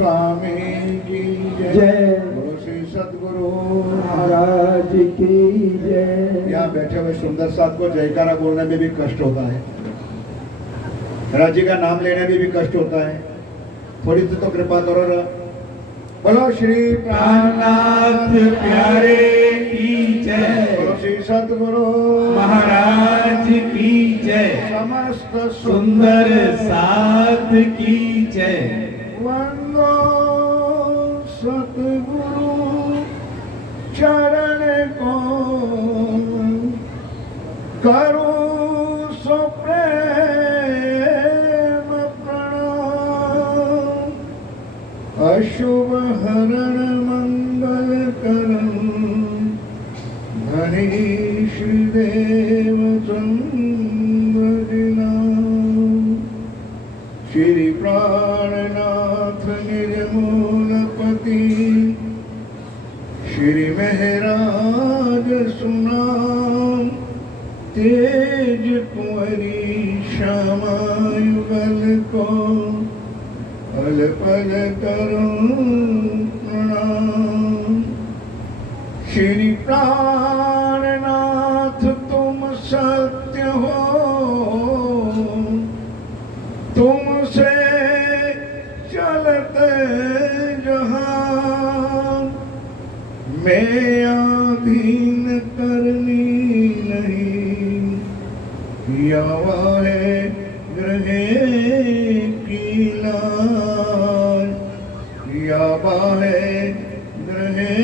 स्वामी की जय। बोलो श्री सद्गुरु महाराज की जय। यहाँ बैठे हुए सुंदर साथ को जयकारा बोलने में भी कष्ट होता है, राज्य का नाम लेने में भी कष्ट होता है, थोड़ी सी तो कृपा करो ना। बोलो श्री प्राणनाथ प्यारे की जय। बोलो श्री सद्गुरु महाराज की जय। समस्त सुंदर साथ की जय। वंदो सतगुरु चरण को करो सो प्रेम प्रणाम। अशुभ हरण मंगल करम धनीश देव चंद्र नाम। श्री प्राणनाथ निर्मूलपति श्री महराज सुनाम। तेज कुंवरी श्यामायुगल को पल पल करूं प्रणाम। श्री प्राणनाथ तुम सत्य हो, तुमसे चलते जहां। मैं अधीन करनी नहीं, किया है ग्रहे की लाज। किया है ग्रहे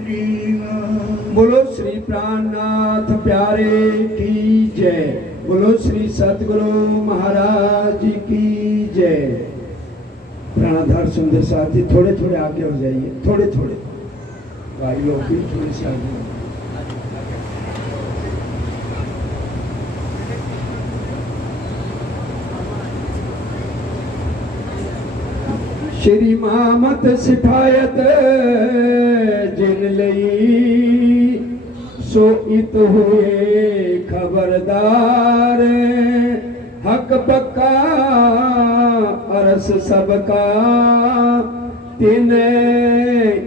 की लाज। बोलो श्री प्राणनाथ प्यारे की जय। बोलो श्री सतगुरु महाराज की जय। प्राणाधार सुंदर साथी थोड़े थोड़े आगे हो जाइए, थोड़े थोड़े भाई लोग भी थोड़े से आगे। श्री मामत सिफायत जिन लई, सो इत हुए खबरदार। हक पक्का अरस सबका, तिन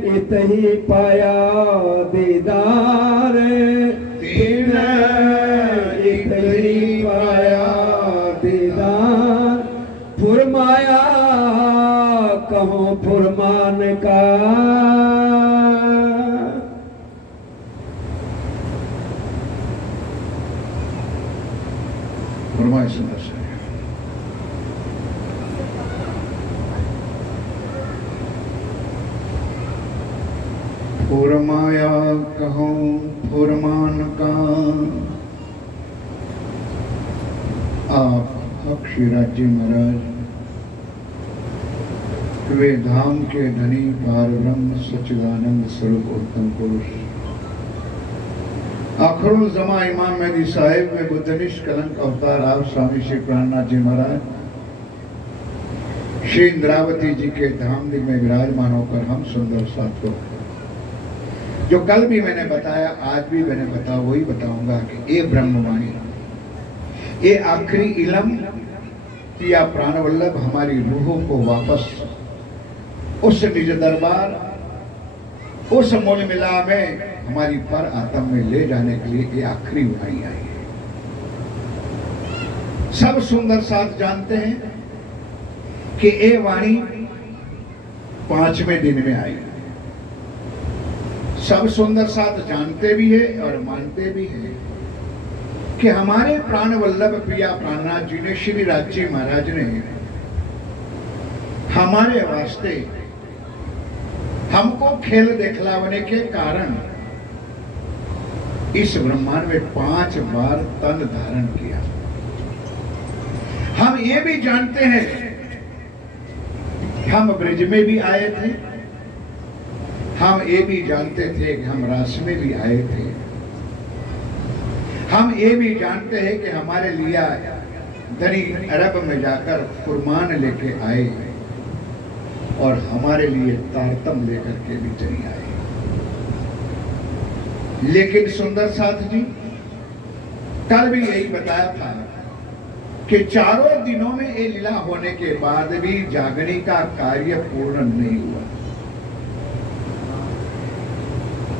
इत ही पाया दीदार। तिन इत ही पाया दीदार। फुरमाया कहो फुरमान का। फरमाए सुंदर से। फुरमाया कहो फुरमान का, आप हक श्री राज्य महाराज वे धाम के धनी पार ब्रह्म सच्चिदानंद स्वरूप उत्तम पुरुष आखिरुल जमा इमाम मेहदी साहिब में बुद्धनिश कलंक अवतार आप स्वामी श्री प्राणनाथ जी महाराज श्री इंद्रावती जी के धाम में विराजमान होकर हम सुंदर साथ को जो कल भी मैंने बताया, आज भी मैंने बताया, वही बताऊंगा कि ये ब्रह्मवाणी, ये आखिरी इलम या प्राणवल्लभ हमारी रूहों को वापस उस निज दरबार, उस मूल मिला में हमारी पर आत्म में ले जाने के लिए ये आखिरी वाणी आई है। सब सुंदर साथ जानते हैं कि ये वाणी 5वें दिन में आई। सब सुंदर साथ जानते भी है और मानते भी हैं कि हमारे प्राण वल्लभ प्रिया प्राणनाथ जी ने, श्री राज्य महाराज ने हमारे वास्ते हमको खेल दिखलाने के कारण इस ब्रह्मांड में 5 बार तन धारण किया। हम ये भी जानते हैं हम ब्रज में भी आए थे, हम ये भी जानते थे कि हम रास में भी आए थे, हम ये भी जानते हैं कि हमारे लिया धनी अरब में जाकर कुर्बान लेके आए और हमारे लिए तारतम लेकर के भी चली आए। लेकिन सुंदर साथ जी कल भी यही बताया था कि चारों दिनों में ये लीला होने के बाद भी जागने का कार्य पूर्ण नहीं हुआ।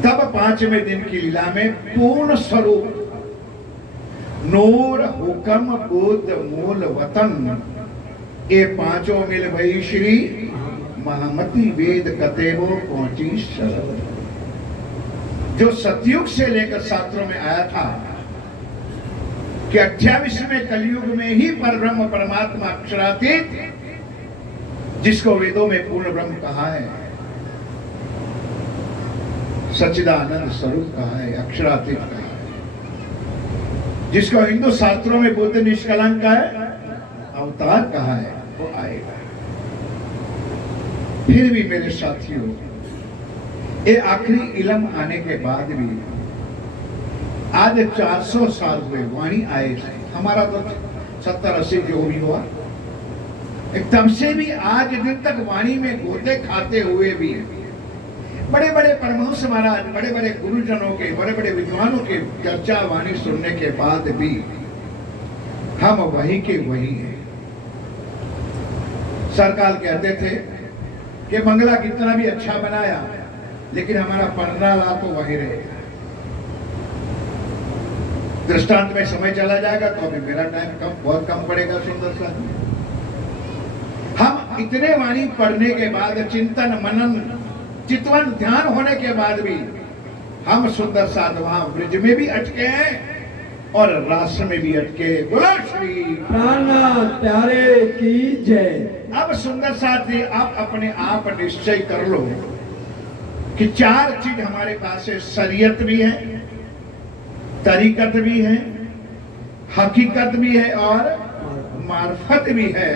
तब पांचवें दिन की लीला में पूर्ण स्वरूप नूर हुक्म बुद्ध मूल वतन ये पांचों मिल भई श्री महामती वेद कतेवो पहुंची शरद। जो सतयुग से लेकर शास्त्रों में आया था कि 28वें कलयुग में ही परब्रह्म परमात्मा अक्षरातीत, जिसको वेदों में पूर्ण ब्रह्म कहा है, सच्चिदानंद स्वरूप कहा है, अक्षरातीत कहा है, जिसको हिंदू शास्त्रों में बुद्ध निष्कलंक का है, अवतार कहा है, वो आएगा। फिर भी मेरे साथियों, ये आखिरी इलम आने के बाद भी आज 400 साल हुए वाणी आए थे। हमारा तो 70-80 जो भी हुआ, तब से भी आज दिन तक वाणी में गोते खाते हुए भी बड़े बड़े परमहंस महाराज, बड़े बड़े गुरुजनों के, बड़े बड़े विद्वानों के चर्चा वाणी सुनने के बाद भी हम वही के वही हैं। सरकार कहते थे कि बंगला कितना भी अच्छा बनाया लेकिन हमारा पन्ना ला तो वही रहेगा। दृष्टांत में समय चला जाएगा तो अभी मेरा टाइम बहुत कम पड़ेगा। सुंदर सा हम इतने वाणी पढ़ने के बाद, चिंतन मनन चितवन ध्यान होने के बाद भी हम सुंदर साथ वहां ब्रिज में भी अटके हैं और राष्ट्र में भी अटके। बोलो श्री प्राणनाथ प्यारे की जय। अब सुंदर साथी, आप अपने आप निश्चय कर लो कि 4 चीज हमारे पास है। शरीयत भी है, तरीकत भी है, हकीकत भी है और मार्फत भी है।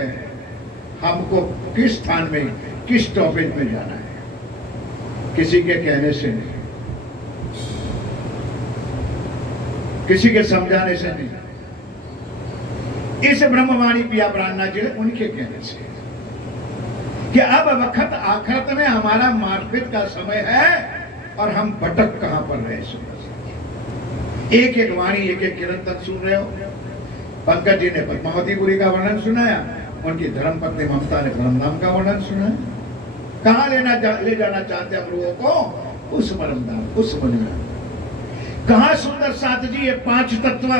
हमको किस स्थान में, किस टॉपिक में जाना है, किसी के कहने से नहीं, किसी के समझाने से नहीं। इस ब्रह्मवाणी पिया प्राणनाथ जी ने उनके कहने से कि अब वक्त आखिरत में हमारा मार्फित का समय है और हम भटक कहां पर रहे। एक एक वाणी, एक एक किरण तक सुन रहे हो। पंकज जी ने पद्मावतीपुरी का वर्णन सुनाया, उनकी धर्मपत्नी ममता ने परमधाम का वर्णन सुनाया। कहां ले जाना चाहते हम लोगों को? उस परमधाम, उस मनोरम। कहां सुंदर साथ जी ये 5 तत्व,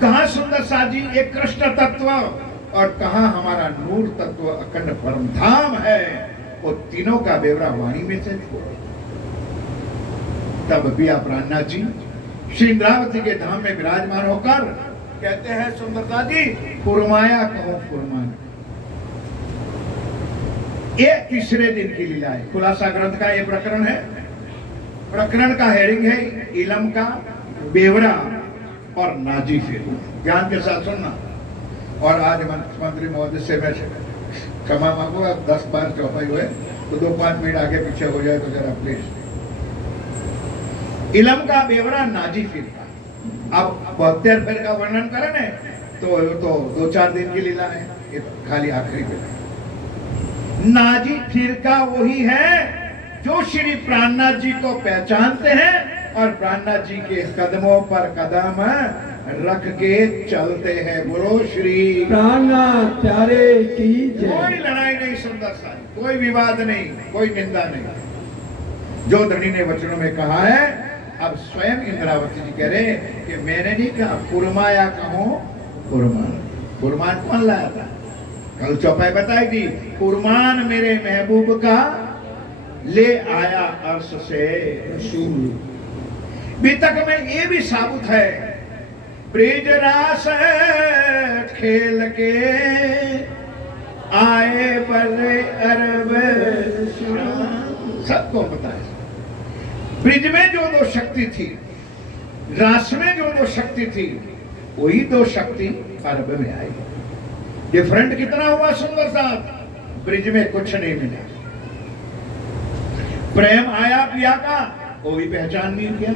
कहां सुंदर साथ जी ये कृष्ण तत्व, और कहां हमारा नूर तत्व अखंड परमधाम है। वो तीनों का बेवरा वाणी में से तब पिया प्राणनाथ जी श्री इंद्रावती के धाम में विराजमान होकर कहते हैं, सुंदरता जी फुरमाया कहो फुरमान। ये तीसरे दिन की लीला है। खुलासा ग्रंथ का ये प्रकरण है। प्रकरण का हेडिंग है इलम का बेवरा और नाजी फिर। ध्यान के साथ सुनना। और आज मंत्री महोदय से मैं क्षमा मांगूंगा, 10 बार चौपाई हुए तो 2-5 मिनट आगे पीछे हो जाए तो जरा प्लीज। इलम का बेवरा नाजी फिर का। अब 72 फिर का वर्णन करें न तो 2-4 दिन की लीला है, ये खाली आखिरी लीला। नाजी फिर का वही है जो श्री प्राणनाथ जी को पहचानते हैं और प्राणनाथ जी के कदमों पर कदम रख के चलते हैं। बोलो श्री प्राणनाथ प्यारे की जय। कोई लड़ाई नहीं सुंदर सा, कोई विवाद नहीं, कोई निंदा नहीं। जो धनी ने वचनों में कहा है, अब स्वयं इंद्रावती जी कह रहे कि मैंने नहीं कहा, फुरमाया कहो फुरमान। फुरमान कौन लाया था? कल चौपाई बताई थी। फुरमान मेरे महबूब का ले आया अर्श से रसूल। बीतक में ये भी साबुत है, ब्रिज रास खेल के आए बड़े अरब। सबको पता है ब्रिज में जो 2 शक्ति थी, रास में जो 2 शक्ति थी, वही 2 शक्ति अरब में आई। डिफरेंट कितना हुआ सुंदर साहब? ब्रिज में कुछ नहीं मिला। प्रेम आया पिया का, वो भी पहचान नहीं किया।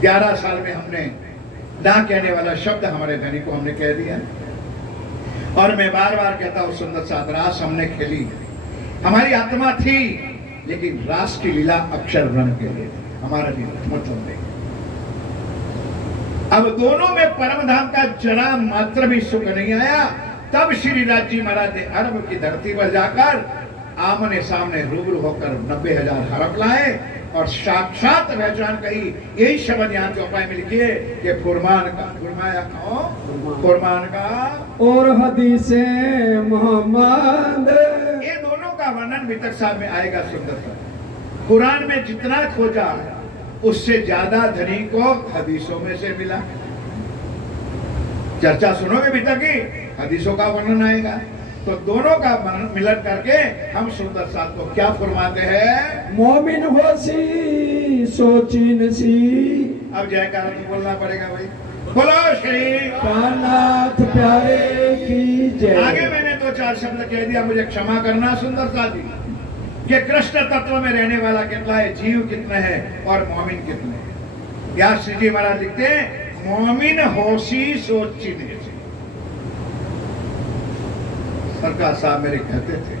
11 साल में हमने ना कहने वाला शब्द हमारे धनी को हमने कह दिया। और मैं बार बार कहता हूं, सुंदर साथ रास हमने खेली, हमारी आत्मा थी, लेकिन रास की लीला अक्षर ब्रह्म के लिए, हमारा भी मतलब नहीं। अब दोनों में परम धाम का जरा मात्र भी सुख नहीं आया। तब श्री राज जी महाराज ने अरब की धरती पर जाकर आमने सामने रूबरू होकर 90,000 हरफ लाए और साक्षात पहचान कही। यही शब्द यहाँ चौपाई में लिखिए कि फुरमान का, फुरमाया कहो फुरमान का और हदीसे मोहम्मद, ये दोनों का वर्णन वितक साहब में आएगा। सुंदर सा कुरान में जितना खोजा उससे ज्यादा धनी को हदीसों में से मिला। चर्चा सुनोगे वितक की, हदीसों का वर्णन आएगा। तो दोनों का मिलन करके हम सुंदर साथ को क्या फरमाते हैं? मोमिन होसी सोची नसी। अब जयकारा तो बोलना पड़ेगा भाई। बोलो श्री कानाथ प्यारे की जय। आगे मैंने 2-4 शब्द कह दिया, मुझे क्षमा करना सुंदर साथ जी कि कृष्ण तत्व में रहने वाला कितना है, जीव कितने हैं और मोमिन कितने हैं। या श्री जी महाराज लिखते हैं मोमिन होशी सोची नहीं। सरकार साहब मेरे कहते थे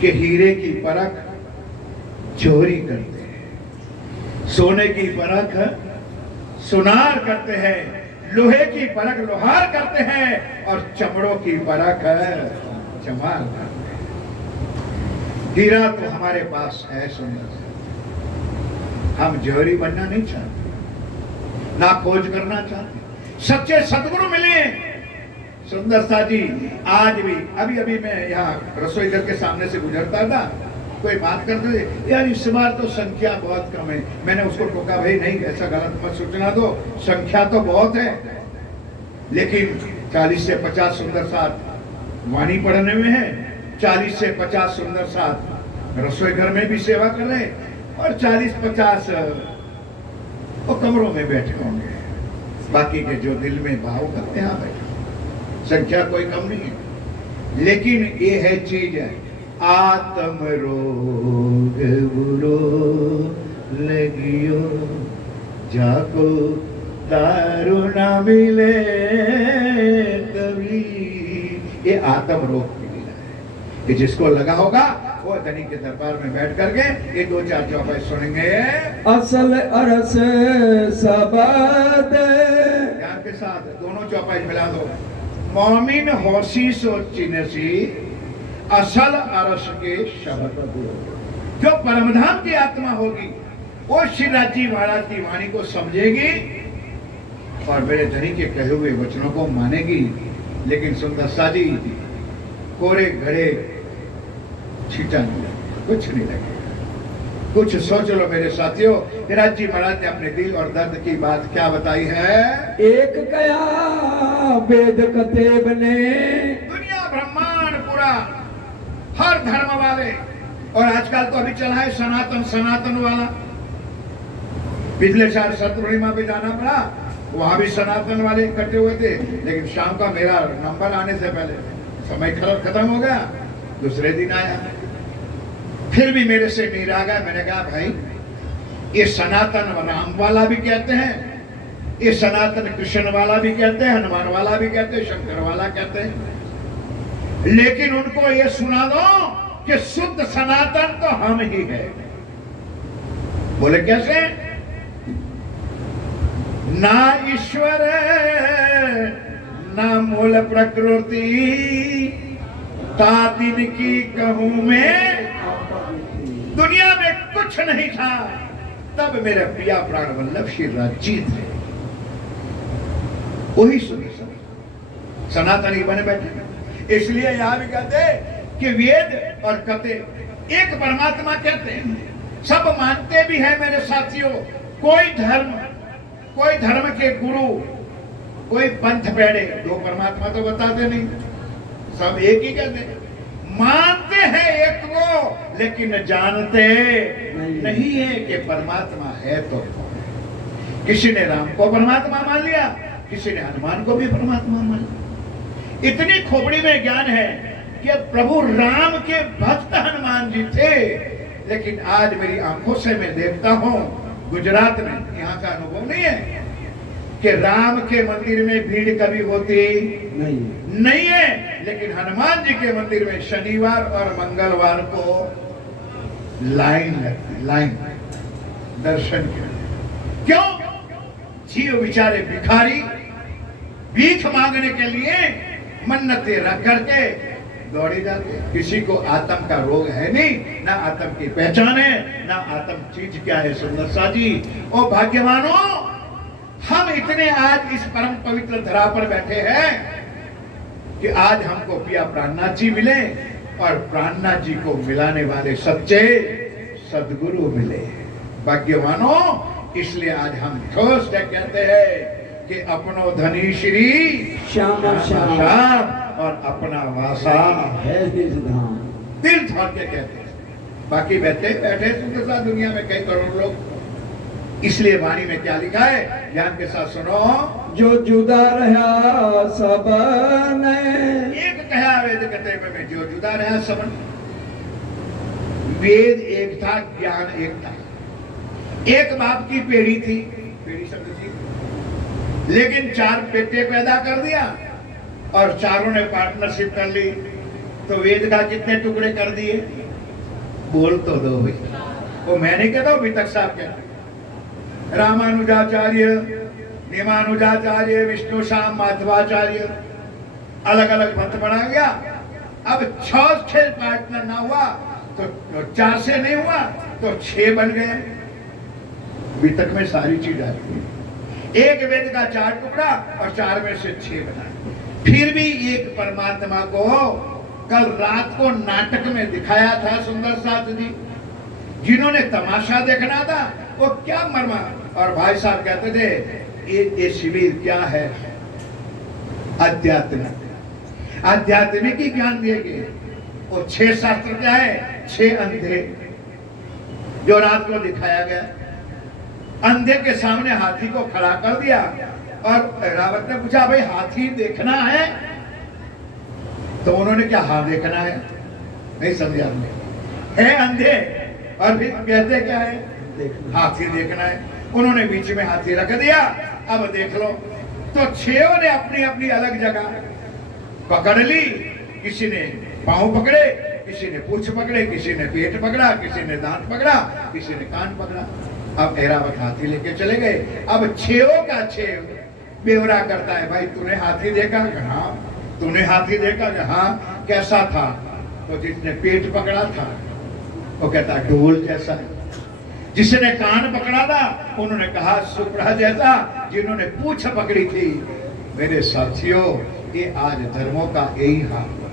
कि हीरे की परख चोरी करते हैं, सोने की परख सुनार करते हैं, लोहे की परख लोहार करते हैं और चमड़ों की परख चमार करते हैं। हीरा तो हमारे पास है सुंदर से, हम जौहरी बनना नहीं चाहते, ना खोज करना चाहते, सच्चे सदगुरु मिले। सुंदर सा जी आज भी अभी मैं यहाँ रसोई घर के सामने से गुजरता था, कोई बात करते थे यार इस बार तो संख्या बहुत कम है। मैंने उसको टोका, भाई नहीं ऐसा गलत मत सोचना, दो संख्या तो बहुत है लेकिन 40 से 50 सुंदर साथ वाणी पढ़ने में है, 40 से 50 सुंदर साथ रसोई घर में भी सेवा कर रहे और 40-50 वो कमरों में बैठे होंगे, बाकी के जो दिल में भाव करते हैं बैठे। संख्या कोई कम नहीं है लेकिन ये है चीज है आत्म रोग बुरो लगियो जाको दारू ना मिले कभी। ये आत्म रोग की लीला है कि जिसको लगा होगा वो धनी के दरबार में बैठ करके ये 2-4 चौपाई सुनेंगे। असल अरस सबद, ध्यान के साथ दोनों चौपाई मिला दो। मोमिन होशी सोची नसी असल अरस के शब्द। जो परमधाम की आत्मा होगी वो श्री राज जी महाराज की वाणी को समझेगी और मेरे धनी के कहे हुए वचनों को मानेगी। लेकिन सुंदर साजी कोरे घड़े छीटा नहीं लगेगा, कुछ नहीं लगेगा। कुछ सोच लो मेरे साथियों, राज जी महाराज ने अपने दिल और दर्द की बात क्या बताई है। एक कया वेद कतेब ने, दुनिया ब्रह्मांड पूरा हर धर्म वाले, और आजकल तो अभी चला है सनातन वाला। पिछले साल शत्रुणिमा पे जाना पड़ा, वहां भी सनातन वाले इकट्ठे हुए थे, लेकिन शाम का मेरा नंबर आने से पहले समय खत्म हो गया। दूसरे दिन आया, फिर भी मेरे से नीर आ गया। मैंने कहा भाई ये सनातन राम वाला भी कहते हैं, ये सनातन कृष्ण वाला भी कहते हैं, हनुमान वाला भी कहते हैं, शंकर वाला कहते हैं, लेकिन उनको ये सुना दो कि शुद्ध सनातन तो हम ही है। बोले कैसे? ना ईश्वर ना मूल प्रकृति ता दिन की कहूं मैं, दुनिया में कुछ नहीं था तब मेरे प्रिया प्राण वल्लभ श्री राज जी थे। वही सुने सनातन ही बने बैठे। इसलिए यहां भी कहते कि वेद और कथे एक परमात्मा कहते हैं, सब मानते भी हैं मेरे साथियों। कोई धर्म के गुरु, कोई पंथ पेड़े, दो परमात्मा तो बताते नहीं, सब एक ही कहते हैं। मानते हैं एक को लेकिन जानते नहीं है कि परमात्मा है तो कौन है। किसी ने राम को परमात्मा मान लिया, किसी ने हनुमान को भी परमात्मा मान लिया। इतनी खोपड़ी में ज्ञान है कि प्रभु राम के भक्त हनुमान जी थे, लेकिन आज मेरी आंखों से मैं देखता हूं गुजरात में, यहाँ का अनुभव नहीं है कि राम के मंदिर में भीड़ कभी होती नहीं है, लेकिन हनुमान जी के मंदिर में शनिवार और मंगलवार को लाइन लगती, लाइन दर्शन के। क्यों? जीव बेचारे भिखारी भीख मांगने के लिए मन्नतें रख करके दौड़े जाते। किसी को आत्म का रोग है नहीं, ना आत्म की पहचान है, ना आत्म चीज क्या है। सुंदर सा जी ओ भाग्यवानों, हम इतने आज इस परम पवित्र धरा पर बैठे हैं कि आज हमको पिया प्राणनाथ जी मिले और प्राणनाथ जी को मिलाने वाले सच्चे सदगुरु मिले। भाग्यवानों, इसलिए आज हम ठोस कहते हैं कि अपनो धनी श्री श्याम श्याम और अपना वासा है निज धाम। दिल धर के कहते हैं। बाकी बैठे बैठे सुंदर सा दुनिया में कई करोड़ लोग। इसलिए वाणी में क्या लिखा है, ध्यान के साथ सुनो। जो जुदा रहा सब ने, एक कहा वेद कहते में जो जुदा रहा सब। वेद एक था, ज्ञान एक था। एक बाप की पेड़ी थी, पेड़ी शब्द थी, लेकिन 4 बेटे पैदा कर दिया और चारों ने पार्टनरशिप कर ली। तो वेद का कितने टुकड़े कर दिए? बोल तो दो भाई। वो मैं नहीं कहता, वितक साहब कहता। रामानुजाचार्य, निमानुजाचार्य, विष्णु श्याम माधवाचार्य, अलग अलग मत बढ़ा गया। अब 6 पार्टनर ना हुआ तो 4 से नहीं हुआ तो 6 बन गए। वितक में सारी चीज आ गई। एक वेद का 4 टुकड़ा और 4 में से 6 बना। फिर भी एक परमात्मा को कल रात को नाटक में दिखाया था सुंदर साथ जी। जिन्होंने तमाशा देखना था वो क्या मरमा। और भाई साहब कहते थे ये शिविर क्या है? आध्यात्मिक, आध्यात्मिक ही ज्ञान दिए गए। वो 6 शास्त्र क्या है? 6 अंधे जो रात को दिखाया गया। अंधे के सामने हाथी को खड़ा कर दिया और रावत ने पूछा भाई हाथी देखना है? तो उन्होंने क्या हाँ देखना है? नहीं समझा हमने। है अंधे और फिर कहते क्या है? हाथी देखना है। उन्होंने बीच में हाथी रख दिया, अब देख लो। तो 6 ने अपनी अपनी अलग जगह पकड़ ली। किसी ने पांव पकड़े, किसी ने पूंछ पकड़े, किसी ने पेट पकड़ा, किसी ने दांत पकड़ा, किसी ने कान पकड़ा। अब ऐरावत हाथी लेके चले गए। अब 6 का 6 बेवरा करता है, भाई तूने हाथी देखा? हाँ। तूने हाथी देखा? हाँ। कैसा था? तो जिसने पेट पकड़ा था वो कहता ढोल जैसा है। जिसने कान पकड़ा था उन्होंने कहा सुपड़ा जैसा। जिन्होंने पूंछ पकड़ी थी, मेरे साथियों, ये आज धर्मों का यही हाल हुआ।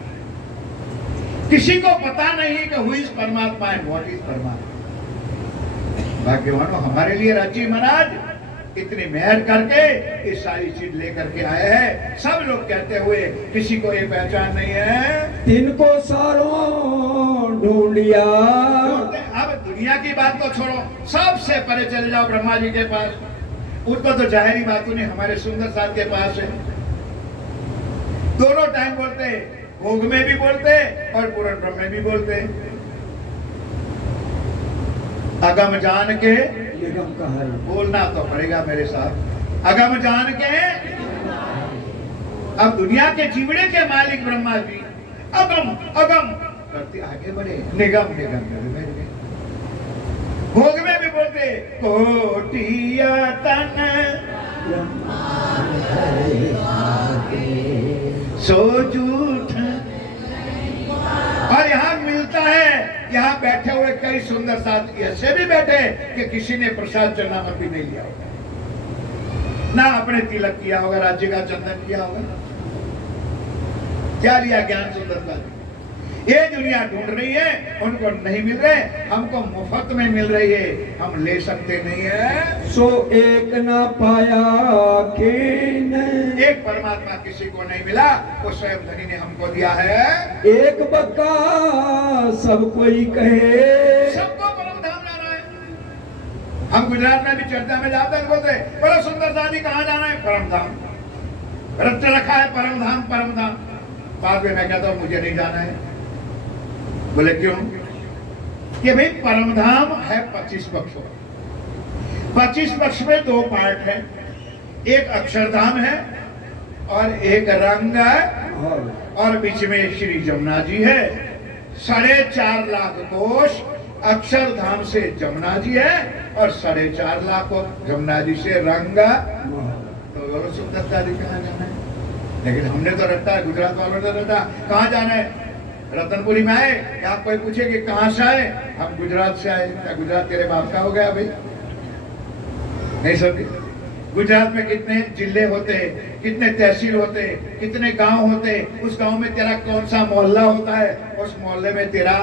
किसी को पता नहीं कि हु इज परमात्मा एंड व्हाट इज परमात्मा। भाग्यवानों, हमारे लिए राजी महाराज इतनी मेहर करके ये सारी चीज लेकर के आए हैं। सब लोग कहते हुए किसी को ये पहचान नहीं है। तिनको सारों ढूंढ लिया। अब दुनिया की बात तो छोड़ो, सबसे परे चले जाओ ब्रह्मा जी के पास। उनको तो जाहिरी बातों नहीं, हमारे सुंदर साथ के पास है। दोनों टाइम बोलते, भोग में भी बोलते और पूर्ण ब्रह्म में भी बोलते। अगम जान के निगम कहा है। बोलना तो पड़ेगा मेरे साथ। अगम जान के, अब दुनिया के जीवड़े के मालिक ब्रह्मा जी अगम अगम करते आगे बढ़े, निगम निगम में भोग में भी बोलते कोटिया तन सो झूठ। और यहाँ मिलता है, यहाँ बैठे हुए कई सुंदर साथी ऐसे भी बैठे कि किसी ने प्रसाद चरणामत भी नहीं लिया होगा, ना अपने तिलक किया होगा, राज्य का चंदन किया होगा। क्या लिया? ज्ञान सुंदरता। ये दुनिया ढूंढ रही है, उनको नहीं मिल रहे, हमको मुफ्त में मिल रही है, हम ले सकते नहीं है। सो एक ना पाया के एक परमात्मा किसी को नहीं मिला, वो स्वयं धनी ने हमको दिया है। एक बक्का सब कोई कहे, सबको परम धाम जाना है। हम गुजरात में भी चर्चा में जाते हैं, बोलते बड़ा सुंदर शादी, कहाँ जाना है? परम धाम। रट रखा है परम धाम परम धाम। बाद में मैं कहता हूँ मुझे नहीं जाना है। बोले क्यों? कि भाई परम धाम है 25 पक्षों। 25 पक्ष में 2 पार्ट है, एक अक्षरधाम है और एक रंग है और बीच में श्री जमुना जी है। 4.5 लाख कोष अक्षरधाम से जमुना जी है और 4.5 लाख जमुना जी से रंगा। तो बोलो सुंदरता जी कहाँ जाना है? लेकिन हमने तो रट्टा है, गुजरात वालों ने रट्टा कहाँ जाना है? रतनपुरी में आए, क्या कोई पूछे कि कहाँ से आए? हम गुजरात से आए। क्या गुजरात तेरे बाप का हो गया भाई? नहीं समझे? गुजरात में कितने जिले होते हैं, कितने तहसील होते हैं, कितने गांव होते हैं, उस गांव में तेरा कौन सा मोहल्ला होता है, उस मोहल्ले में तेरा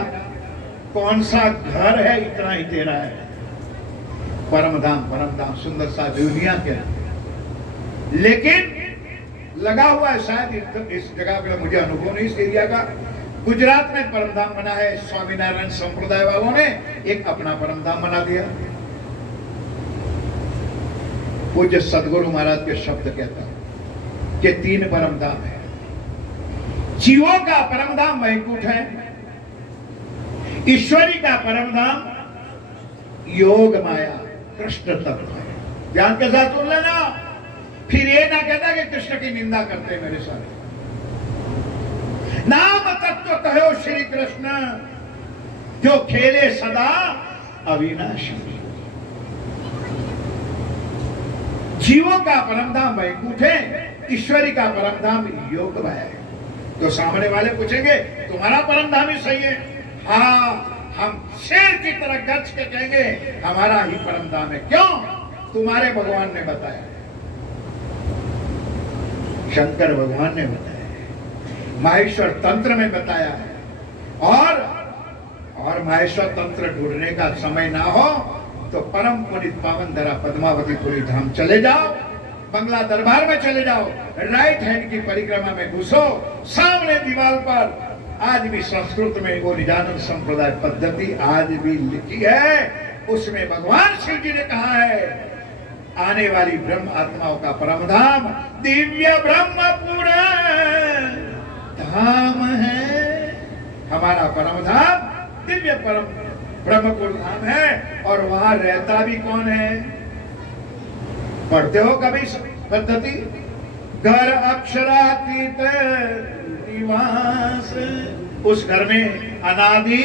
कौन सा घर है, इतना ही तेरा है। परम धाम सुंदर सा दुनिया के। लेकिन लगा हुआ है शायद इस जगह पे, मुझे अनुभव नहीं इस एरिया का। गुजरात में परम धाम बना है, स्वामीनारायण संप्रदाय वालों ने एक अपना परम धाम बना दिया। पूज्य सदगुरु महाराज के शब्द कहता है कि 3 परम धाम है। जीवों का परम धाम वैकुंठ है, ईश्वरी का परम धाम योग माया कृष्ण तत्व है। ध्यान के साथ सुन लेना। फिर ये ना कहता कि कृष्ण की निंदा करते मेरे साथ। नाम तत्व कहो श्री कृष्ण, जो खेले सदा अविनाशी। जीवों का परम धाम वैकुंठ है, ईश्वरी का परम धाम योग माया है। तो सामने वाले पूछेंगे तुम्हारा परम धाम ही सही है? हाँ, हम शेर की तरह गच के कहेंगे हमारा ही परम धाम है। क्यों? तुम्हारे भगवान ने बताया, शंकर भगवान ने बताया, माहेश्वर तंत्र में बताया है। और माहेश्वर तंत्र ढूंढने का समय ना हो तो परम पुनित पावन धरा पद्मावतीपुरी धाम चले जाओ, बंगला दरबार में चले जाओ, राइट हैंड की परिक्रमा में घुसो, सामने दीवार पर आज भी संस्कृत में वो निजानंद संप्रदाय पद्धति आज भी लिखी है। उसमें भगवान शिव जी ने कहा है आने वाली ब्रह्म आत्माओं का परम धाम दिव्य ब्रह्मपुर धाम है। हमारा परम धाम दिव्य परम ब्रह्मपुर धाम है। और वहां रहता भी कौन है? पढ़ते हो कभी पद्धति? घर अक्षरातीत निवास, उस घर में अनादि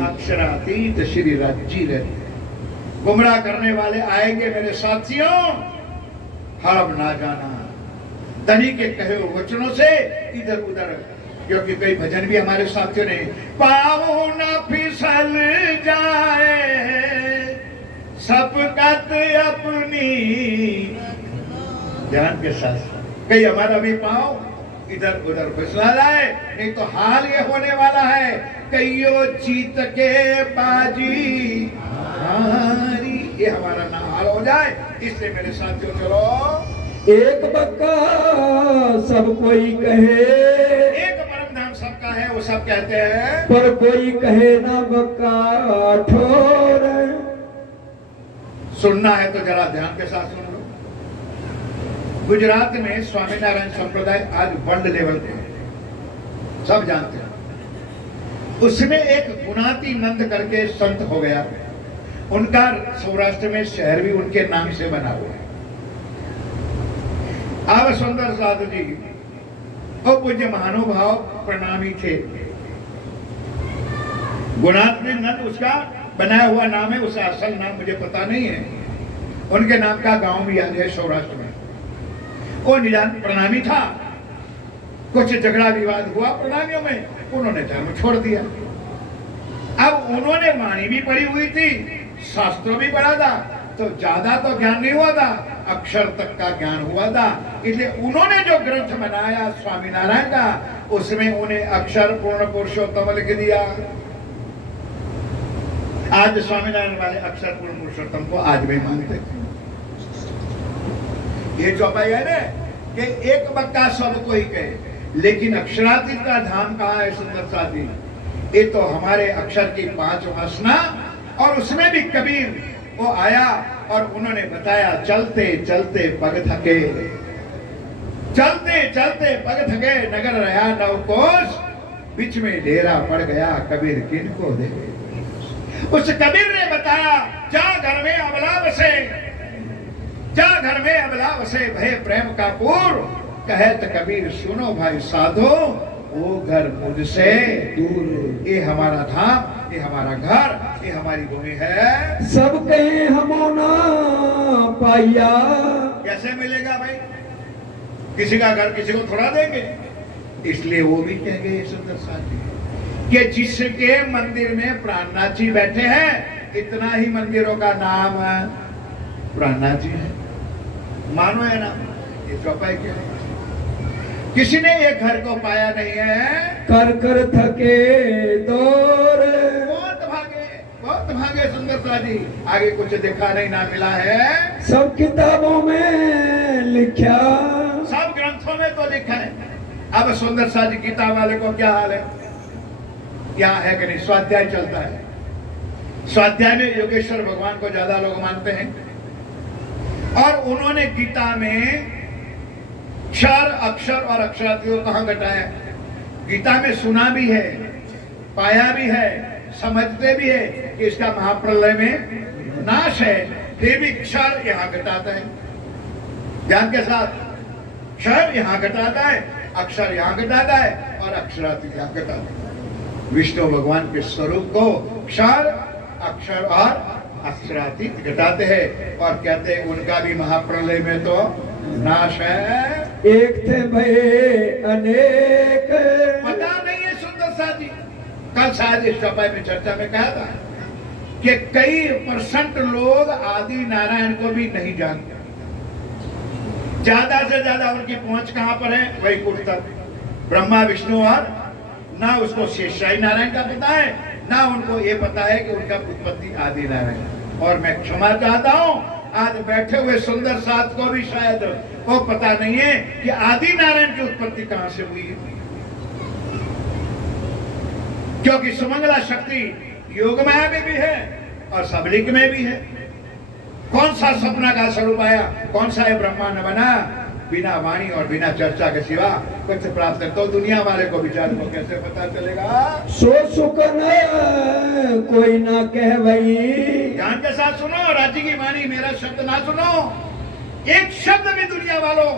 अक्षरातीत श्री राज्य रहते। गुमराह करने वाले आएंगे मेरे साथियों, हड़प ना जाना धनी के कहे वचनों से इधर उधर, क्योंकि कई भजन भी हमारे साथियों ने पाँव न फिसल जाए सबकत अपनी, ध्यान के साथ कई हमारा भी पाँव इधर उधर फिसला जाए, नहीं तो हाल ये होने वाला है कईयों जीत के बाजी हारी, ये हमारा ना हाल हो जाए। इसलिए मेरे साथियों चलो एक बक्का सब कोई कहे, एक परम धाम सबका है, वो सब कहते हैं, पर कोई कहे ना बक्का ठोर। सुनना है तो जरा ध्यान के साथ सुन लो। गुजरात में स्वामीनारायण संप्रदाय आज वर्ल्ड लेवल पे है, सब जानते हैं। उसमें एक गुणाती नंद करके संत हो गया, उनका सौराष्ट्र में शहर भी उनके नाम से बना हुआ है। अब सुंदर साधु जी और पूज्य महानुभाव प्रणामी थे। गुणात में नंद उसका बनाया हुआ नाम है, उसका असल नाम मुझे पता नहीं है। उनके नाम का गांव भी आज है सौराष्ट्र में। वो निजान प्रणामी था, कुछ झगड़ा विवाद हुआ प्रणामियों में, उन्होंने धर्म छोड़ दिया। अब उन्होंने वाणी भी पढ़ी हुई थी, शास्त्र भी पढ़ा था, तो ज्यादा तो ज्ञान नहीं हुआ था, अक्षर तक का ज्ञान हुआ था। इसलिए उन्होंने जो ग्रंथ बनाया स्वामीनारायण का, उसमें उन्हें अक्षर पूर्ण पुरुषोत्तम लिख दिया। आज स्वामीनारायण वाले अक्षर पूर्ण पुरुषोत्तम को आज भी मानते हैं। ये चौपाई है ना कि एक बक्का सब कोई कहे, लेकिन अक्षरातीत का धाम कहाँ है सुंदर साथी? ये तो हमारे अक्षर की 5 वासना, और उसमें भी कबीर वो आया और उन्होंने बताया चलते चलते पग थके, चलते चलते पग थके, नगर रहा 9 कोस, बीच में डेरा पड़ गया कबीर किनको दे। उस कबीर ने बताया जा घर में अबला बसे, जा घर में अबला बसे भय प्रेम का पूर, कहत कबीर सुनो भाई साधो वो घर मुझसे दूर। ये हमारा धाम ये हमारा घर, ये हमारी भूमि है। सब कहे हमो ना पाया। कैसे मिलेगा भाई? किसी का घर किसी को थोड़ा देंगे। इसलिए वो भी कह गए सुंदर साथ जी कि जिसके मंदिर में प्राणनाथ जी बैठे हैं, इतना ही मंदिरों का नाम प्राणनाथ जी है। मानो है ना, ये चौपाई क्यों? किसी ने ये घर को पाया नहीं है। कर कर थके दौर। बहुत भागे सुंदर सा जी, आगे कुछ देखा नहीं, ना मिला है। सब किताबों में लिखा, सब ग्रंथों में तो लिखा है। अब सुंदर सा जी गीता वाले को क्या हाल है? क्या है कि नहीं? स्वाध्याय चलता है। स्वाध्याय में योगेश्वर भगवान को ज्यादा लोग मानते हैं, और उन्होंने गीता में क्षर, अक्षर और अक्षरार्थी को कहां घटाया? गीता में सुना भी है, पाया भी है, समझते भी है कि इसका महाप्रलय में नाश है, फिर भी क्षर यहां घटाता है। ध्यान के साथ, क्षर यहां घटाता है, अक्षर यहां घटाता है, और अक्षरार्थी यहां घटाता है। विष्णु भगवान के स्वरूप को क्षर, अक्षर और अक्षरातीत घटाते हैं, और कहते हैं उनका भी महाप्रलय में तो नाश है। एक थे भये अनेक। पता नहीं है सुंदर सा जी, कल शायद इस चौपाई में चर्चा में कहा था कि कई % लोग आदि नारायण को भी नहीं जानते। ज्यादा से ज्यादा उनकी पहुंच कहां पर है? वैकुंठ तक। ब्रह्मा, विष्णु और ना उसको शेषशाही नारायण का पता है, ना उनको ये पता है कि उनका उत्पत्ति आदि नारायण। और मैं क्षमा चाहता हूं, आज बैठे हुए सुंदर साथ को भी शायद को पता नहीं है कि आदि नारायण की उत्पत्ति कहां से हुई है। क्योंकि सुमंगला शक्ति योग माया में भी है और सबलिंग में भी है। कौन सा सपना का स्वरूप आया? कौन सा है ब्रह्मांड बना? बिना वाणी और बिना चर्चा के सिवा कुछ प्राप्त तो दुनिया वाले को विचार को कैसे पता चलेगा? सो सुकन कोई ना कह वही। ध्यान के साथ सुनो, राज्य की वाणी, मेरा शब्द ना सुनो। एक शब्द भी दुनिया वालों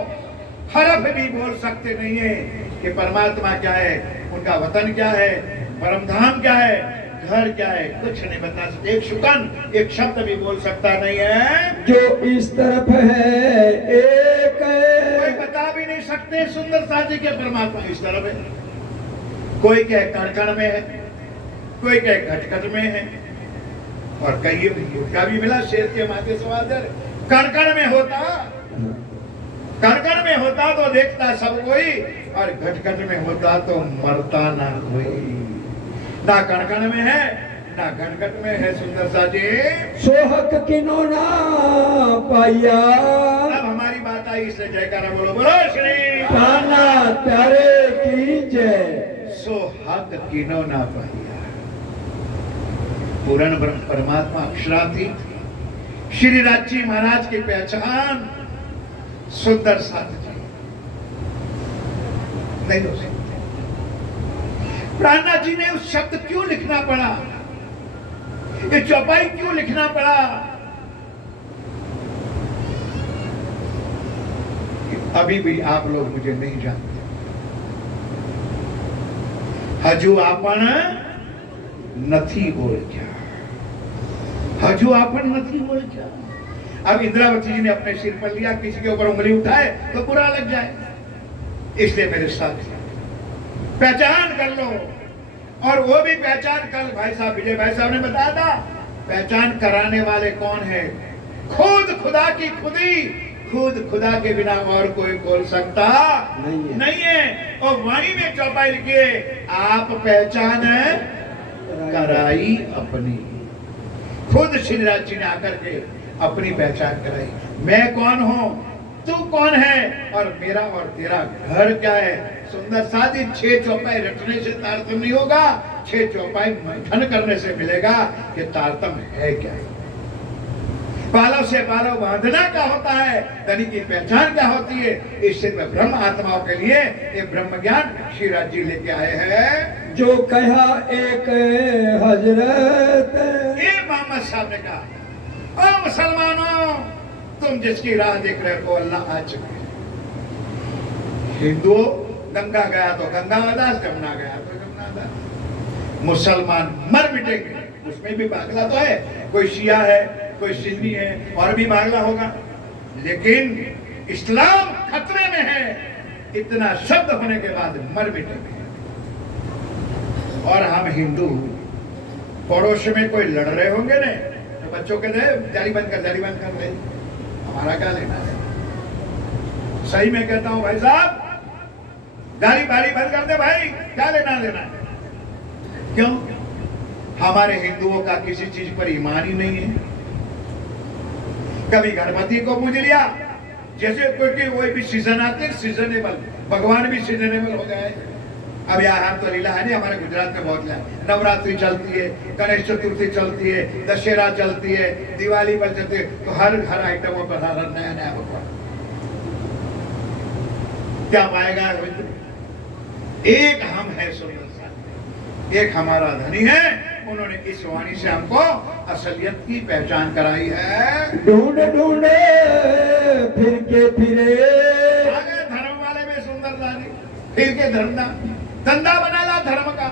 हरफ भी बोल सकते नहीं है कि परमात्मा क्या है, उनका वतन क्या है, परम धाम क्या है, घर क्या है, कुछ नहीं बता सकते। एक शुकन, एक शब्द भी बोल सकता नहीं है। जो इस तरफ है एक, कोई बता भी नहीं सकते सुंदर साजी के परमात्मा इस तरफ है। कोई कहे कण कण में है, कोई कहे घट घट में है, और कहीं का भी मिला शेर के माथे सवाल कण कण में होता, कण कण में होता तो देखता सब कोई, और घट घट में होता तो मरता ना कोई। ना कण कण में है, ना घट घट में है सुंदर सा जी। सोहक किनो ना पाया। अब हमारी बात आई, इसलिए जयकारा बोलो, बोलो श्री पाना प्यारे की जय। सोहक किनो ना पाया। पूर्ण ब्रह्म परमात्मा अक्षरातीत श्री राज जी महाराज की पहचान सुंदर साथ जी नहीं हो सकती। प्राणनाथ जी ने उस शब्द क्यों लिखना पड़ा? ये चौपाई क्यों लिखना पड़ा? अभी भी आप लोग मुझे नहीं जानते। हजू आपन नथी ओळख्या, हजू आपन नथी ओळख्या। अब इंद्रावती जी ने अपने सिर पर लिया, किसी के ऊपर उंगली उठाए तो बुरा लग जाए, इसलिए मेरे साथ पहचान कर लो। और वो भी पहचान कल भाई साहब विजय भाई साहब ने बताया था, पहचान कराने वाले कौन है? खुद खुदा की खुदी, खुद खुदा के बिना और कोई खोल सकता नहीं है। और वाणी में चौपाई लिखिए, आप पहचान कराई अपनी। खुद श्री राज जी ने आकर के अपनी पहचान कराई। मैं कौन हूं, तू कौन है, और मेरा और तेरा घर क्या है। सुंदर साथी, 6 चौपाई रटने से तारतम्य नहीं होगा, 6 चौपाई मंथन करने से मिलेगा कि तारतम्य है क्या है। पालव से पालव बांधना क्या होता है, धनी की पहचान क्या होती है। इससे ब्रह्म आत्माओं के लिए ये ब्रह्म ज्ञान श्री राज जी लेके आए हैं। जो कहा एक हजरत, ये मोहम्मद साहब ने कहा, ओ मुसलमानों, तुम जिसकी राह देख रहे हो अल्लाह आ चुके हैं। हिंदुओं, गंगा गया तो गंगादास, जमुना गया तो जमुनादास। मुसलमान मर मिटेंगे। उसमें भी बागला तो है, कोई शिया है, कोई सुन्नी है, और भी बागला होगा, लेकिन इस्लाम खतरे में है। इतना शब्द होने के बाद मर मिटेंगे। और हम हिंदू पड़ोस में कोई लड़ रहे होंगे ना, तो बच्चों के दे जारी बंद कर रहे, हमारा क्या लेना है? सही में कहता हूं भाई साहब, गाड़ी बाड़ी बंद कर दे भाई, क्या लेना देना है? क्यों? हमारे हिंदुओं का किसी चीज पर ईमान ही नहीं है। कभी गणपति को पूज लिया, जैसे कोई भी सीजन आते, सीजनेबल, भगवान भी सीजनेबल हो गए। अब यहाँ तो लीला है नहीं, हमारे गुजरात में बहुत लीला, नवरात्रि चलती है, गणेश चतुर्थी चलती है, दशहरा चलती है, दिवाली पर चलती है, तो हर आइटमों पर हर नया नया भगवान। क्या पाएगा? एक हम है सुंदर सा, एक हमारा धनी है, उन्होंने इस वाणी से हमको असलियत की पहचान कराई है। ढूंढ ढूंढे फिर के फिरे, आगे धर्म वाले में सुंदर दानी, फिर के धंधा बनाला धर्म का।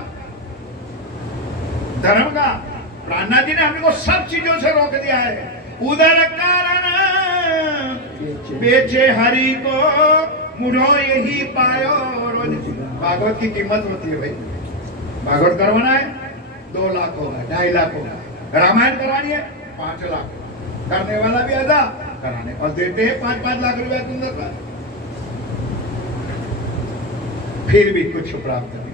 प्राणनाथ जी ने हमको सब चीजों से रोक दिया है। उदर कारण बेचे हरि को, मुढ़ो यही पायो। भागवत की कीमत होती है भाई। भागवत करवाना है 2 लाख होगा, 2.5 लाख होगा। रामायण करवानी है 5 लाख, करने वाला भी आधा कराने, और देते हैं 5-5 लाख रुपया सुंदर का, फिर भी कुछ प्राप्त नहीं,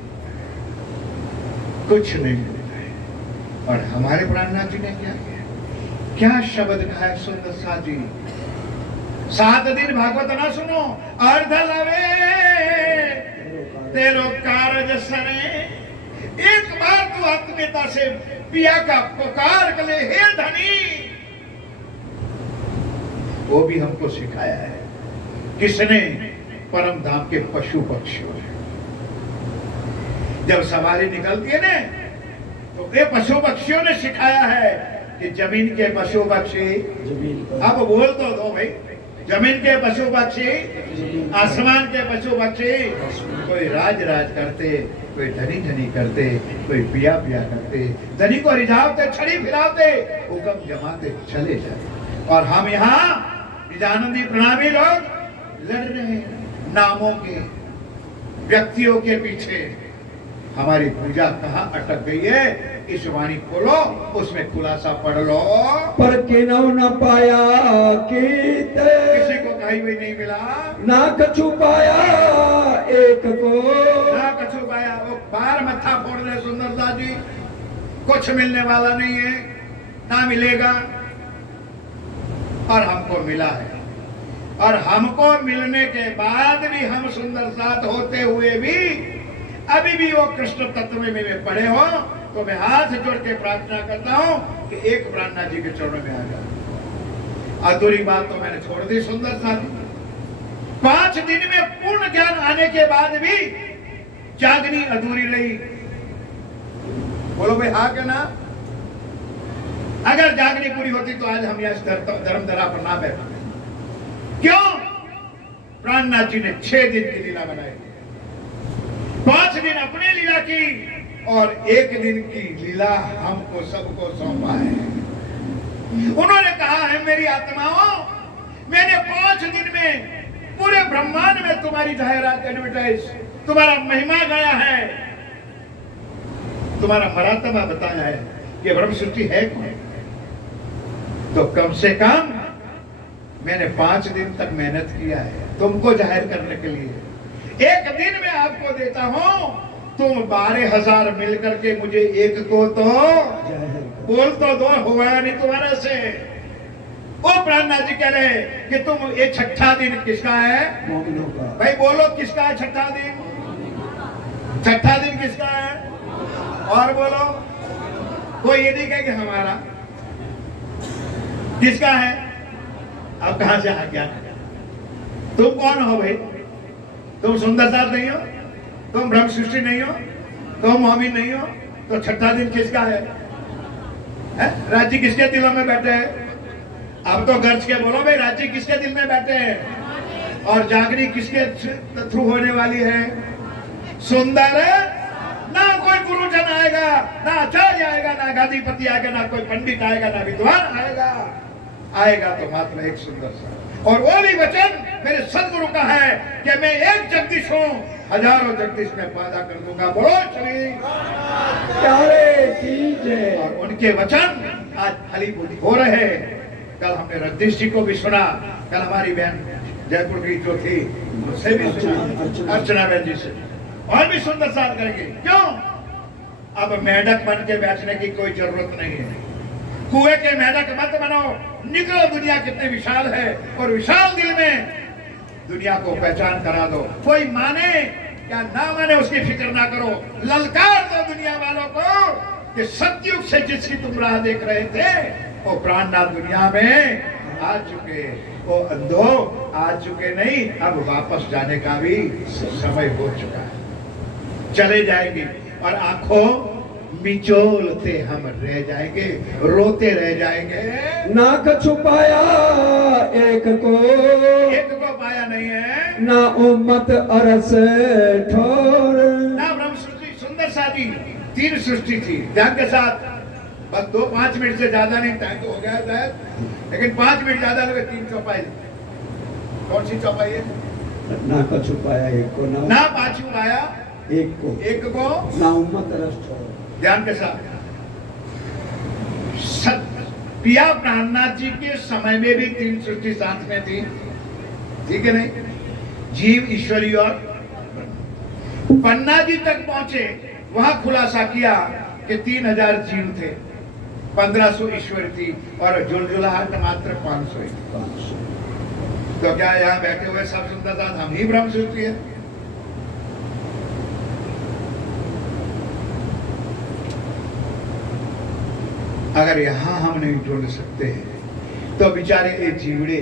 कुछ नहीं मिलता है। और हमारे प्राणनाथ जी ने क्या किया? क्या शब्द कहा है सुंदर सा जी? 7 दिन भागवत ना सुनो, अर्ध लवे तेरो कारज सने। एक बार तू आत्मीयता से पिया का पुकार कर ले, हे धनी। वो भी हमको सिखाया है। किसने? परम धाम के पशु पक्षियों ने। जब सवारी निकलती है ना, तो ये पशु पक्षियों ने सिखाया है कि जमीन के पशु पक्षी, अब बोल तो दो भाई, जमीन के पशु पक्षी, आसमान के पशु पक्षी, कोई राज करते, कोई धनी करते, कोई पिया करते, धनी को रिझावते, छड़ी फिराते, हुक्म जमाते चले जाते। और हम यहाँ निजानंदी प्रणामी लोग लड़ रहे हैं नामों के, व्यक्तियों के पीछे। हमारी पूजा कहाँ अटक गई है? इस वाणी खोलो, उसमें खुलासा पढ़ लो। पर किनो न पाया कीत, किसी को कहीं भी नहीं मिला, ना कछु पाया एक को, ना कछु पाया। वो बार मत्था फोड़ दे सुंदरता जी, कुछ मिलने वाला नहीं है, ना मिलेगा। और हमको मिला है, और हमको मिलने के बाद भी हम सुंदर साथ होते हुए भी अभी भी वो कृष्ण तत्व में पड़े हो, तो मैं हाथ जोड़ के प्रार्थना करता हूं कि एक प्राणनाथ जी के चरणों में आ जाओ। अधूरी बात तो मैंने छोड़ दी सुंदर साथी। 5 दिन में पूर्ण ज्ञान आने के बाद भी जागनी अधूरी रही। बोलो भाई हाँ के ना? अगर जागनी पूरी होती तो आज हम यह धर्म धरा पर ना बैठते। क्यों? प्राणनाथ जी ने 6 दिन की लीला बनाई, 5 दिन अपने लीला की, और 1 दिन की लीला हमको सबको सौंपा है। उन्होंने कहा है, मेरी आत्माओं, मैंने 5 दिन में पूरे ब्रह्मांड में तुम्हारी जाहिरात, एडवर्टाइज, तुम्हारा महिमा गाया है, तुम्हारा मरातबा बताया है कि ब्रह्म सृष्टि है कौन। तो कम से कम मैंने 5 दिन तक मेहनत किया है तुमको जाहिर करने के लिए। 1 दिन में आपको देता हूं, तुम 12,000 मिलकर के मुझे एक को तो बोल तो दो, हुआ नहीं तुम्हारे से। वो प्राणनाथ जी कह रहे कि तुम ये 6ठा दिन किसका है? भाई बोलो किसका है 6ठा दिन? 6ठा दिन किसका है? और बोलो, कोई ये नहीं कहे कि हमारा, किसका है? अब कहां से आ गया? तुम कौन हो भाई? तुम सुंदर साथ नहीं हो, तुम ब्रह्म सृष्टि नहीं हो, तुम मोमिन नहीं हो, तो 6ठा दिन किसका है? राज्य किसके दिलों में बैठे हैं? अब तो गर्ज के बोलो भाई, राज्य किसके दिल में बैठे हैं? और जागरी किसके थ्रू होने वाली है? सुंदर ना कोई गुरुजन आएगा, ना आचार्य आएगा, ना गादीपति आएगा, ना कोई पंडित आएगा, ना विद्वान आएगा। आएगा तो मात्र एक सुंदर सा, और वो भी वचन मेरे सदगुरु का है कि मैं एक जगदीश हूँ, हजारों जगदीश में पैदा कर दूंगा। बोलो श्री प्यारे की जय। और उनके वचन आज फली फूली हो रहे हैं। कल हमने रजनीश जी को भी सुना, कल हमारी बहन जयपुर की जो थी उससे भी सुना, अर्चना बहन जी से, और भी सुंदर साथ करेंगे। क्यों? अब मेढक बन के बैठने की कोई जरूरत नहीं है। कुएं के मेढक मत बनो, निकलो, दुनिया कितनी विशाल है, और विशाल दिल में दुनिया को पहचान करा दो। कोई माने या ना माने उसकी फिक्र ना करो, ललकार दो दुनिया वालों को कि सतयुग से जिसकी तुम राह देख रहे थे वो प्राणनाथ दुनिया में आ चुके, वो अंधो आ चुके नहीं, अब वापस जाने का भी समय हो चुका है। चले जाएंगे और आंखों मिचोलते हम रह जाएंगे, रोते रह जाएंगे। नाक छुपाया एक को पाया नहीं है, ना उम्मत अरस ठोर, ना ब्रह्म सृष्टि। सुंदर सा जी 3 सृष्टि थी, ध्यान के साथ। बस 2-5 मिनट से ज्यादा नहीं, टाइम तो हो गया शायद, लेकिन 5 मिनट ज्यादा लगे। 3 चौपाई। कौन सी चौपाई है? नाक छुपाया एक को, ना पाछू आया एक को, ना उम्मत अरस ठोर। ध्यान के साथ। पिया प्राणनाथ जी के समय में भी 3 सृष्टि साथ में थी, ठीक है नहीं? जीव, ईश्वरी और पन्ना जी तक पहुंचे, वहां खुलासा किया कि 3000 जीव थे, 1500 ईश्वर थी, और जुलजुलाहट मात्र 500 ही। तो क्या यहाँ बैठे हुए सब सुंदर साथ हम ही ब्रह्म सृष्टि है? अगर यहां हम नहीं ढूंढ सकते हैं तो बेचारे ये जीवड़े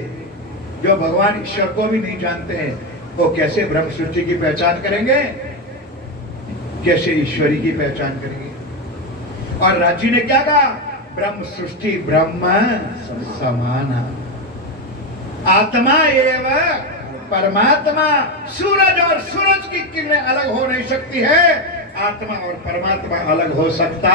जो भगवान ईश्वर को भी नहीं जानते हैं, वो कैसे ब्रह्म सृष्टि की पहचान करेंगे, कैसे ईश्वरी की पहचान करेंगे? और राजी ने क्या कहा? ब्रह्म सृष्टि ब्रह्म समान, आत्मा एवं परमात्मा। सूरज और सूरज की किरणें अलग हो नहीं सकती है, आत्मा और परमात्मा अलग हो सकता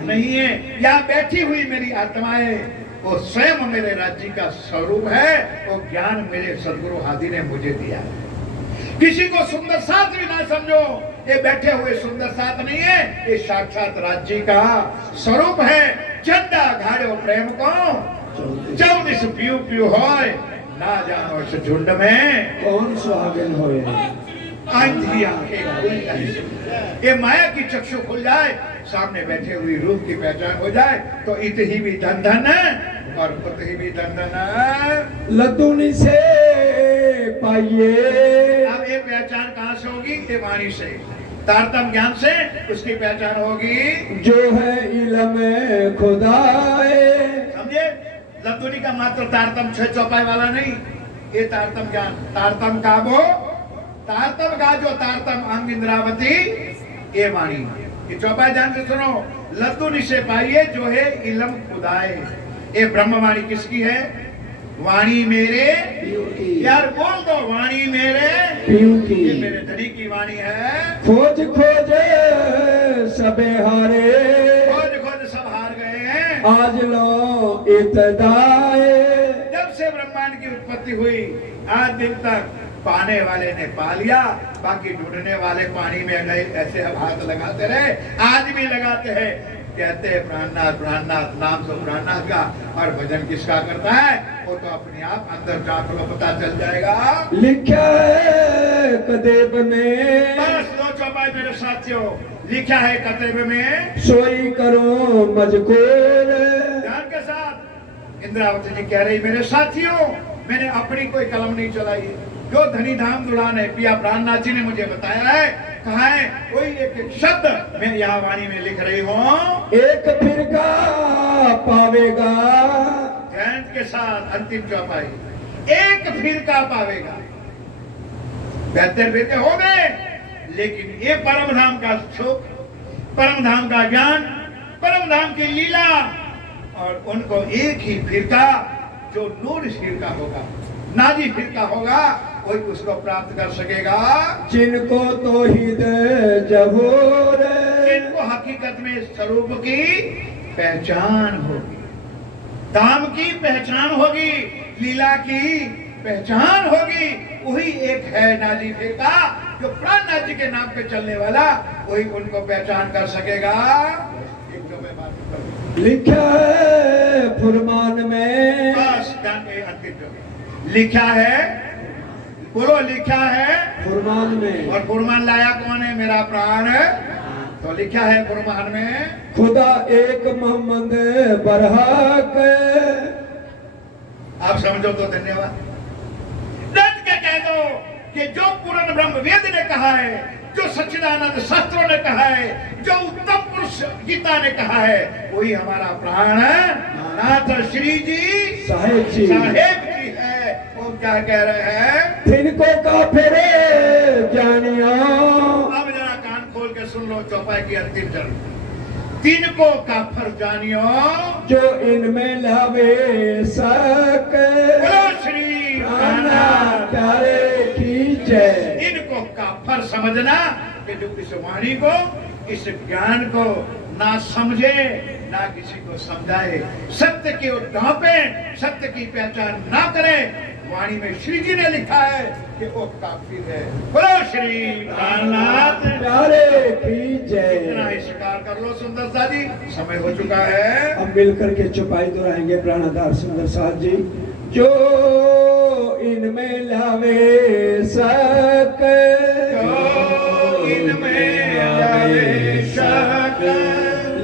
नहीं है। यहाँ बैठी हुई मेरी आत्माएं वो स्वयं मेरे राज्य का स्वरूप है, वो ज्ञान मेरे सदगुरु आदि ने मुझे दिया है। किसी को सुंदर साथ भी ना समझो, ये बैठे हुए सुंदर साथ नहीं है, ये साक्षात राज्य का स्वरूप है। चंदा घाड़ो प्रेम को 24 पियू पियू होय, ना जानो इस झुंड में कौन सुहागिन होए। आंधी आंखें खुल जाए, ये माया की चक्षु खुल जाए, सामने बैठे हुई रूप की पहचान हो जाए, तो इत ही भी धन धन और पुत ही भी धन धन। लतुनी से पाइए। अब ये पहचान कहाँ से होगी? ये वाणी से, तारतम ज्ञान से उसकी पहचान होगी, जो है इल्म खुदाए। समझे? लतुनी का मात्र तारतम 6 चौपाई वाला नहीं, ये तारतम ज्ञान। तारतम का वो, तारतम का जो तारतम अंग इंद्रावती, ये वाणी। ये चौपाई ध्यान से सुनो। लतुनी से पाइए जो है इल्म खुदाए। ये ब्रह्मवाणी किसकी है? वाणी मेरे यार बोल दो, वाणी मेरे ये मेरे धनी की वाणी है। खोज खोज सबे हारे, खोज खोज सब हार गए हैं। आज लो इतदाए। जब से ब्रह्मांड की उत्पत्ति हुई आज दिन तक पाने वाले ने पा लिया, बाकी ढूंढने वाले पानी में गए, ऐसे अब हाथ लगाते रहे, आज भी लगाते हैं। कहते हैं प्राणनाथ प्राणनाथ, नाम तो प्राणनाथ का, और भजन किसका करता है वो तो अपने आप अंदर झांक लो, पता चल जाएगा। लिखा है कदेब में, बस 2 चौपाई मेरे साथियों, लिखा है कतेब में, सोई करो मजकूर। ध्यान के साथ इंद्रावती जी कह रही, मेरे साथियों मैंने अपनी कोई कलम नहीं चलाई, जो धनी धाम दुल्हन है पिया प्राणनाथ जी ने मुझे बताया है, कहा है कोई एक शब्द मैं यहाँ वाणी में लिख रही हूँ। एक फिरका पावेगा, ध्यान के साथ अंतिम चौपाई, एक फिरका पावेगा। 72 फिरके हो गए, लेकिन ये परम धाम का सुख, परम धाम का ज्ञान, परम धाम की लीला, और उनको एक ही फिरका जो नूर फिरका होगा, नाजी फिरका होगा, कोई उसको प्राप्त कर सकेगा। जिनको तो हिद जहूर, जिनको हकीकत में स्वरूप की पहचान होगी, धाम की पहचान होगी, लीला की पहचान होगी, वही एक है नाजी फेंका जो प्राणनाथ जी के नाम पे चलने वाला, वही उनको पहचान कर सकेगा। एक तो मैं बात करूं, लिखा है फुरमान में, बस जाने अंतिम जो लिखा है, बोलो लिखा है फुरमान में, और फुरमान लाया कौन है? मेरा प्राण है। तो लिखा है फुरमान में, खुदा एक मोहम्मद बरहक। आप समझो तो धन्यवाद। डट के कह दो कि जो पूर्ण ब्रह्म वेद ने कहा है, जो सच्चिदानंद शास्त्रों ने कहा है, जो उत्तम पुरुष गीता ने कहा है, वही हमारा प्राण नाथ श्री जी साहेब जी है। वो क्या कह रहे हैं? तिनको का फेरे जानियो। अब जरा कान खोल के सुन लो चौपाई की अंतिम चरण। तिनको काफर जानियो जो इनमें लावे सक। बोलो श्री प्राणनाथ प्यारे की जय। इनको काफर समझना कि जो इस वाणी को, इस ज्ञान को ना समझे, ना किसी को समझाए, सत्य के ढांपे, सत्य की पहचान ना करे। वाणी में श्री जी ने लिखा है कि वो काफिर है। बोलो श्री प्राणनाथ प्यारे की जय। इतना ही स्वीकार कर लो सुंदर सा जी, समय हो चुका है। अब मिलकर के चौपाई दोहराएंगे प्राणाधार सुंदर साथ जी। जो इनमें लावे सक, जो इनमें लावे सक।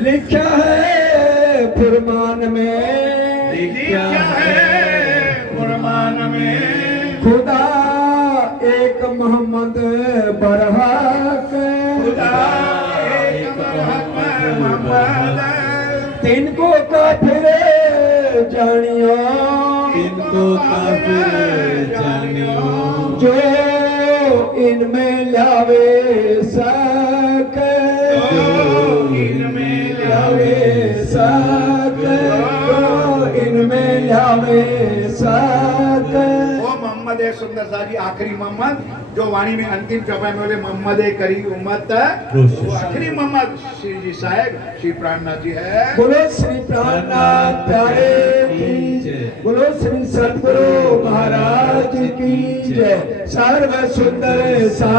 लिखा है फुरमान में, लिखा है फुरमान में, खुदा एक मोहम्मद बरहक। खुदा एक मोहम्मद। तिनको काफिर जानियो, तिनको काफिर जानियो। जो इनमें लावे सक, जो इनमें लावे सक, जो इनमें लावे सक। वो मोहम्मद है सुंदर सा जी, आखिरी मोहम्मद जो वाणी में अंतिम चौपाई में बोले मोहम्मद करी उम्मत, वो आखिरी मोहम्मद श्री जी साहेब श्री प्राणनाथ जी है। बोलो श्री प्राणनाथ प्यारे की जय। बोलो श्री सतगुरु महाराज की जय। सर्व सुंदर सा